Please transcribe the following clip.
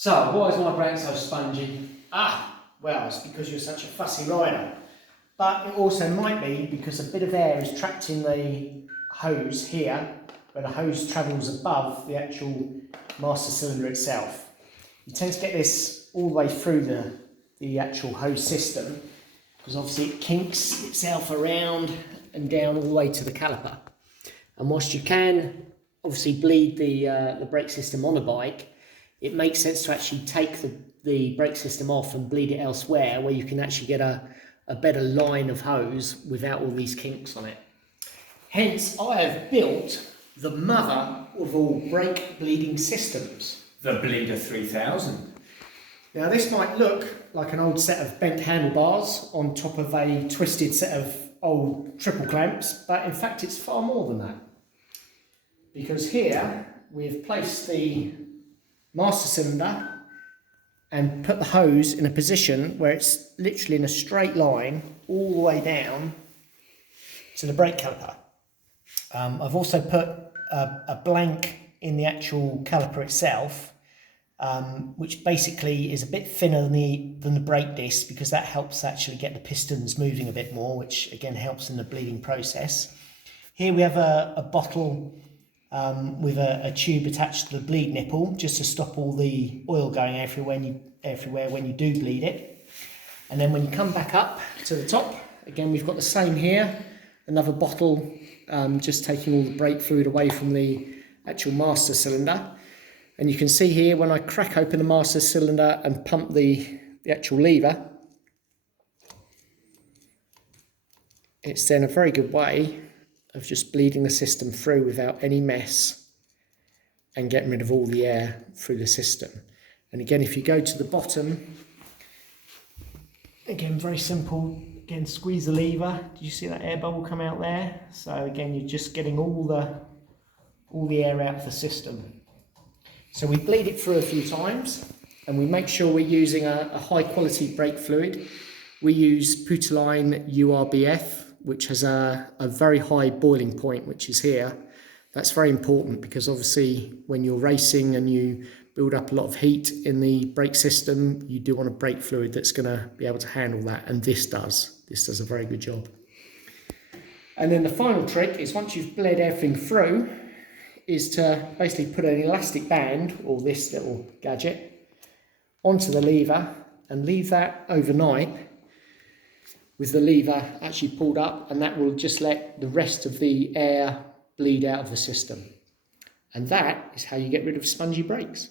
So, why is my brake so spongy? Well, it's because you're such a fussy rider. But it also might be because a bit of air is trapped in the hose here, where the hose travels above the actual master cylinder itself. You tend to get this all the way through the actual hose system, because obviously it kinks itself around and down all the way to the caliper. And whilst you can obviously bleed the brake system on a bike, it makes sense to actually take the brake system off and bleed it elsewhere, where you can actually get a better line of hose without all these kinks on it. Hence, I have built the mother of all brake bleeding systems. The Bleeder 3000. Now this might look like an old set of bent handlebars on top of a twisted set of old triple clamps, but in fact it's far more than that. Because here we've placed the master cylinder and put the hose in a position where it's literally in a straight line all the way down to the brake caliper. I've also put a blank in the actual caliper itself, which basically is a bit thinner than the brake disc, because that helps actually get the pistons moving a bit more, which again helps in the bleeding process. Here we have a bottle with a tube attached to the bleed nipple, just to stop all the oil going everywhere when you do bleed it. And then when you come back up to the top, again we've got the same here, another bottle, just taking all the brake fluid away from the actual master cylinder. And you can see here, when I crack open the master cylinder and pump the actual lever, it's then a very good way of just bleeding the system through without any mess and getting rid of all the air through the system. And again, if you go to the bottom, again, very simple. Again, squeeze the lever. Did you see that air bubble come out there? So again, you're just getting all the air out of the system. So we bleed it through a few times, and we make sure we're using a high quality brake fluid. We use Putaline URBF, which has a very high boiling point, which is here. That's very important, because obviously when you're racing and you build up a lot of heat in the brake system, you do want a brake fluid that's going to be able to handle that, and this does a very good job. And then the final trick is, once you've bled everything through, is to basically put an elastic band, or this little gadget, onto the lever and leave that overnight with the lever actually pulled up, and that will just let the rest of the air bleed out of the system. And that is how you get rid of spongy brakes.